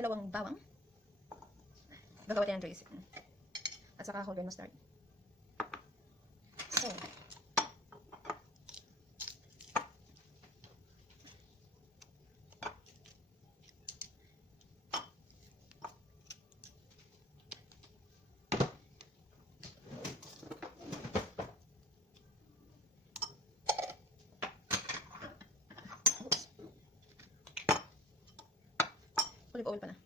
dalawang bawang. Gagawa tayo ng dressing. At saka whole grain mustard. So, olive oil pa na.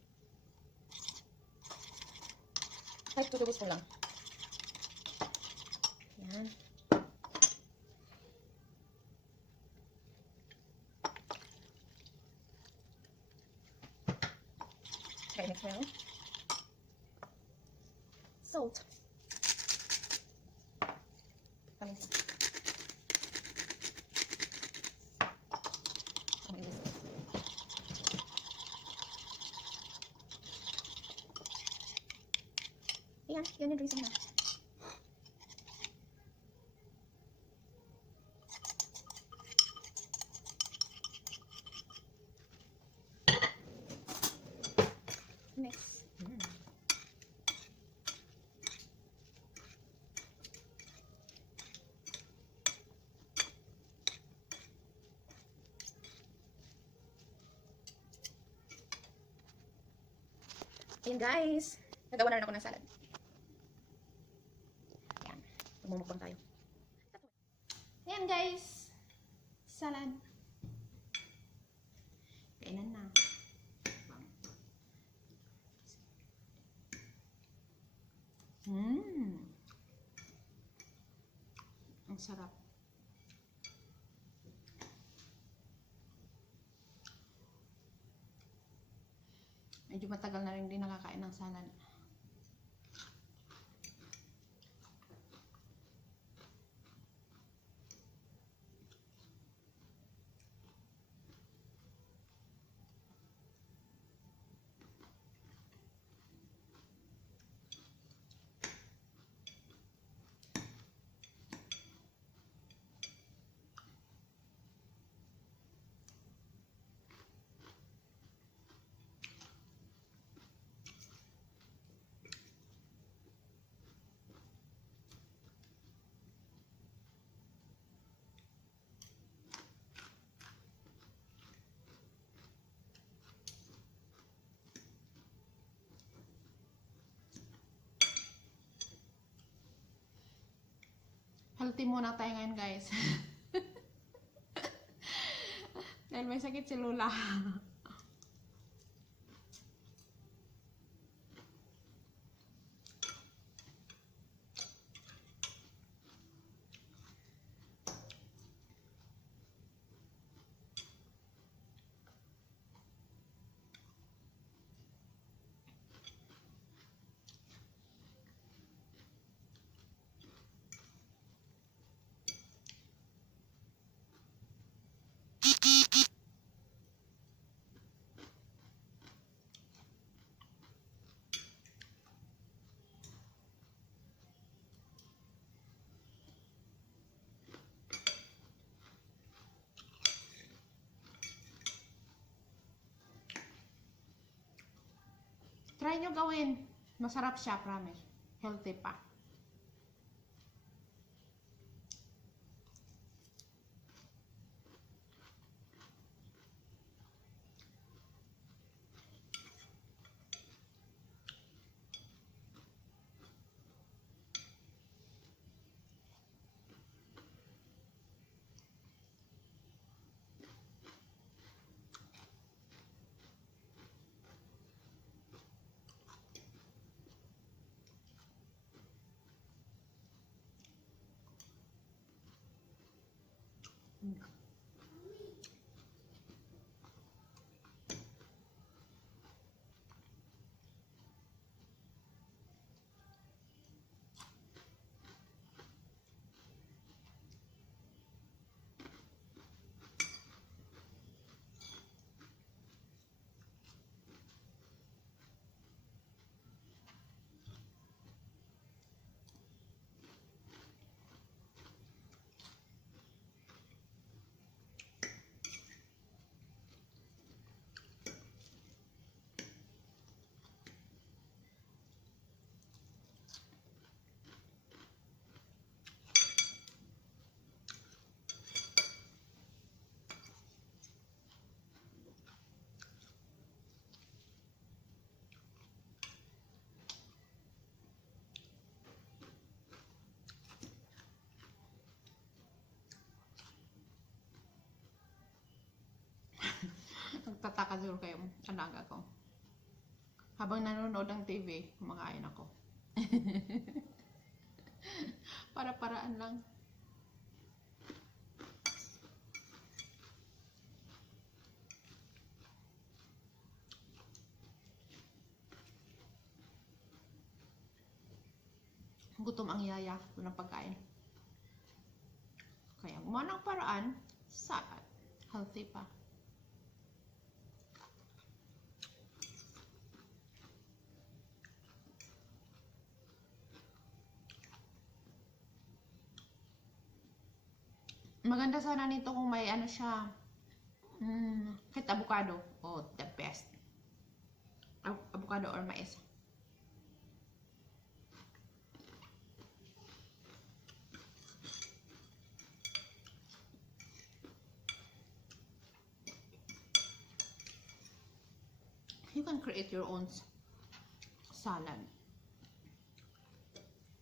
Like 2 tablespoon lang. Yan. Okay, mix well. Salt. Paminta. Ayan, yan yung dressing na. Mix. Ayan guys, nagawa na rin ako ng salad. Ayan, magmumukbang tayo. Ayan guys, salad. Kainan na. Ang sarap. Medyo matagal na rin din nakakain ng salad. Healthy muna tayo ngayon guys. Dahil may sakit si Lula. Try nyo gawin. Masarap siya, promise. Healthy pa. Tataka siguro kayo, alaga ko. Habang nanonood ng TV, kumakain ako. Para-paraan lang. Gutom ang yaya, walang pagkain. Kaya gumawa ng paraan, salad. Healthy pa. Maganda sana nito kung may ano siya, kahit avocado. Oh, the best. Avocado or mais. You can create your own salad.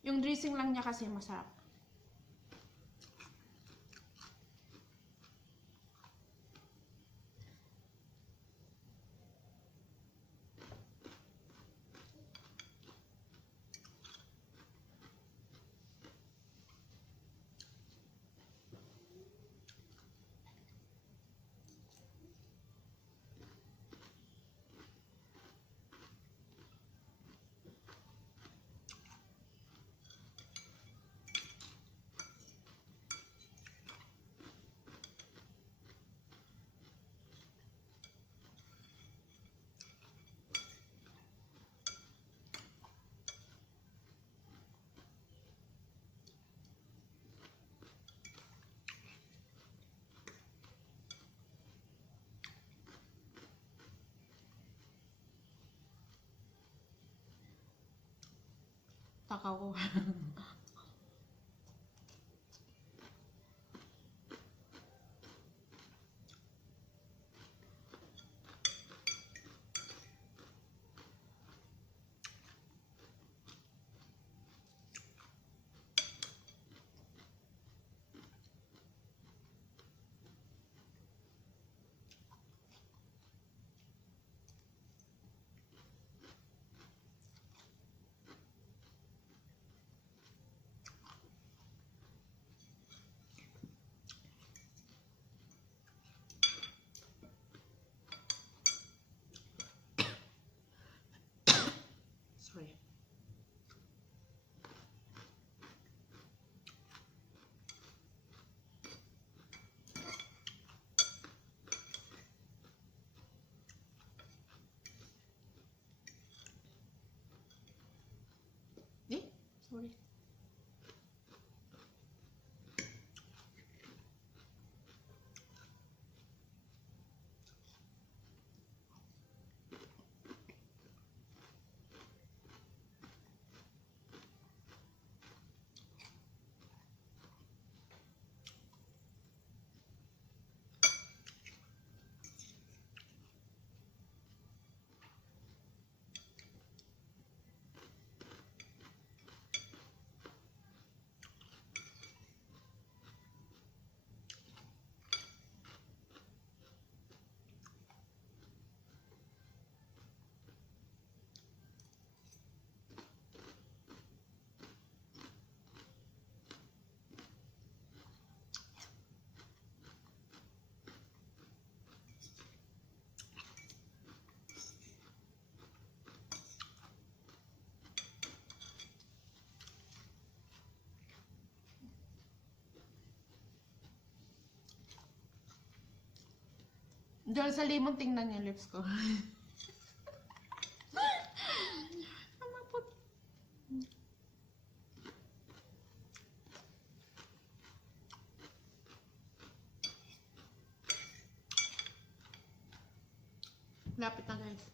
Yung dressing lang niya kasi masarap. Takaw ko. Sorry. Sorry. Diyan sa limon, tingnan yung lips ko. Amapot. Lapit na guys.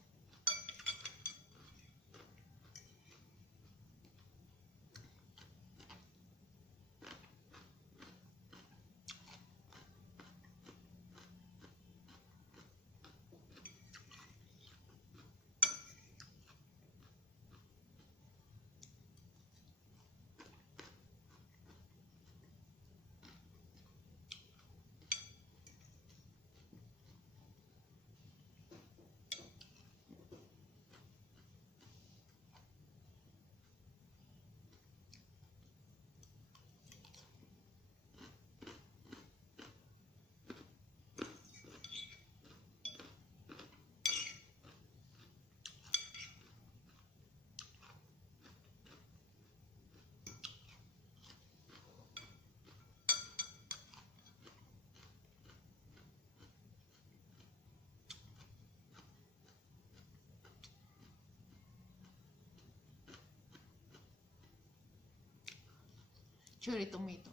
cherry tomato.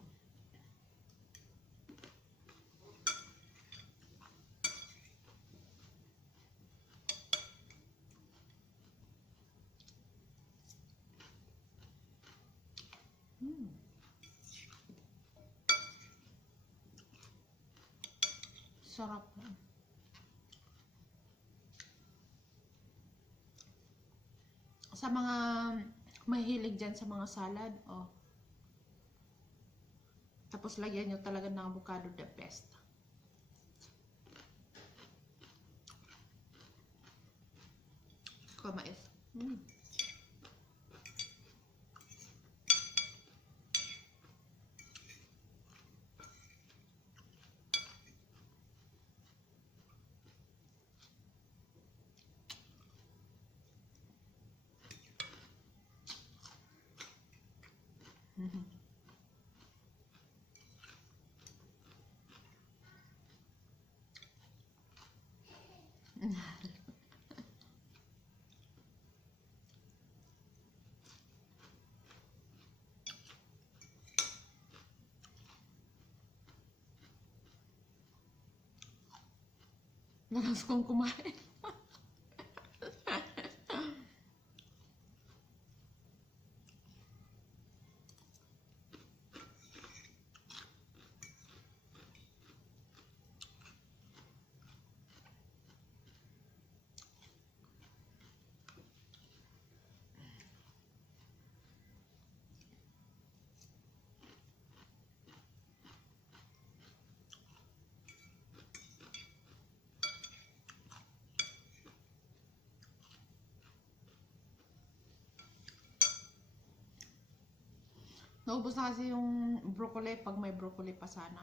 Sarap. Sa mga mahilig dyan sa mga salad, oh. Tapos lagyan nyo talaga ng avocado, the best. Kamais. Lakas kong kumain. Naubos na kasi yung broccoli pag may broccoli pa sana.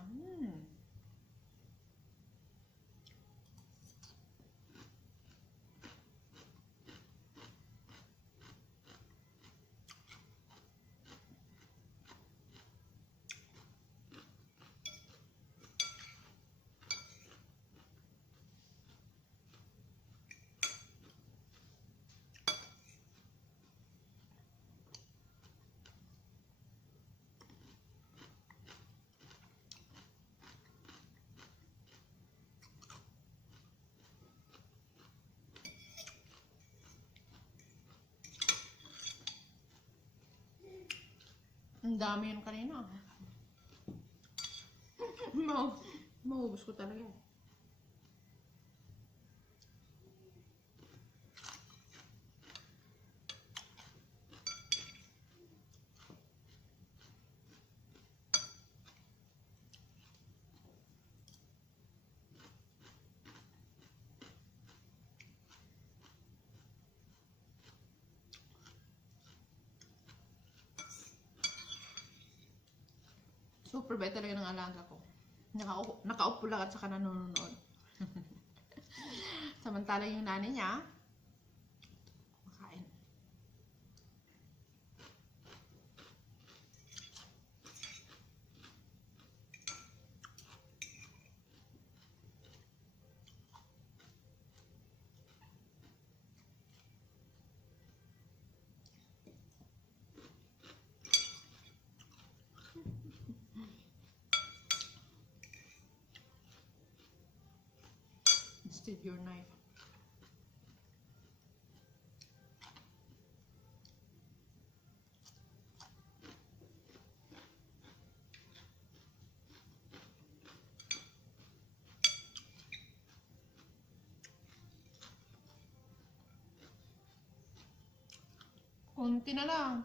Ang dami yun kanina. Maubos ko talaga. Super bait talaga ng alaga ko. Nakaupo lang at saka nanonood. Samantala yung nanay niya, makain. Instead your knife. Kunti na lang.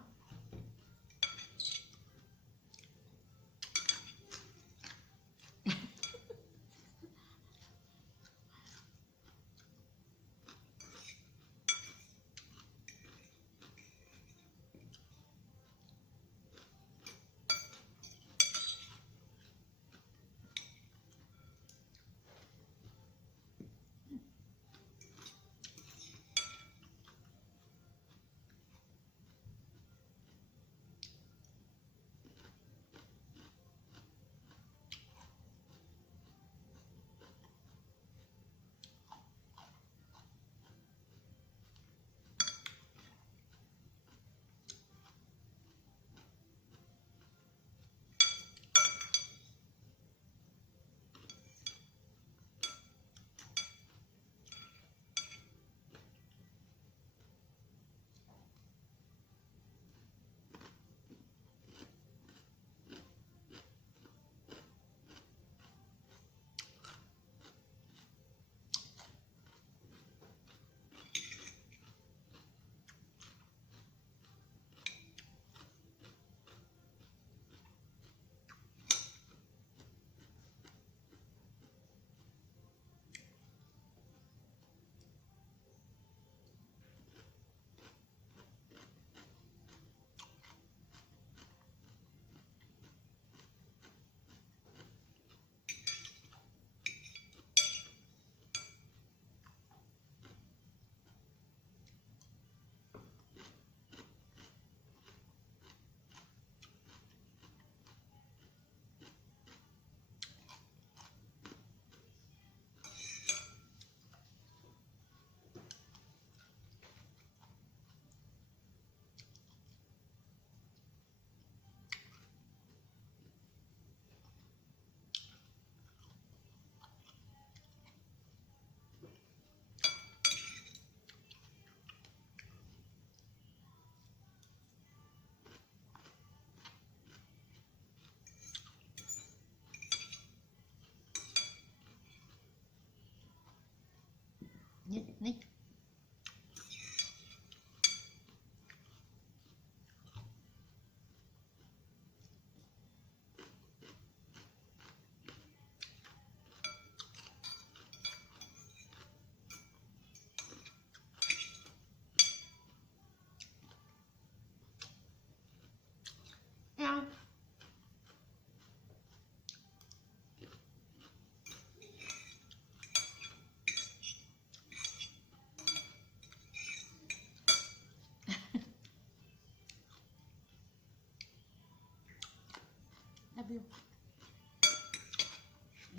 love you.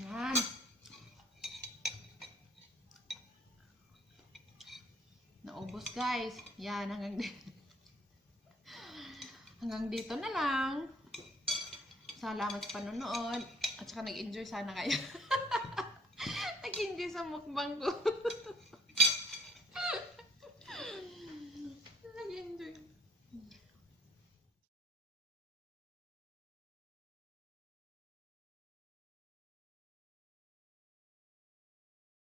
Yan. Naubos guys. Yan, hanggang dito na lang. Salamat sa panonood. At saka nag-enjoy sana kayo. Nag-enjoy sa mukbang ko.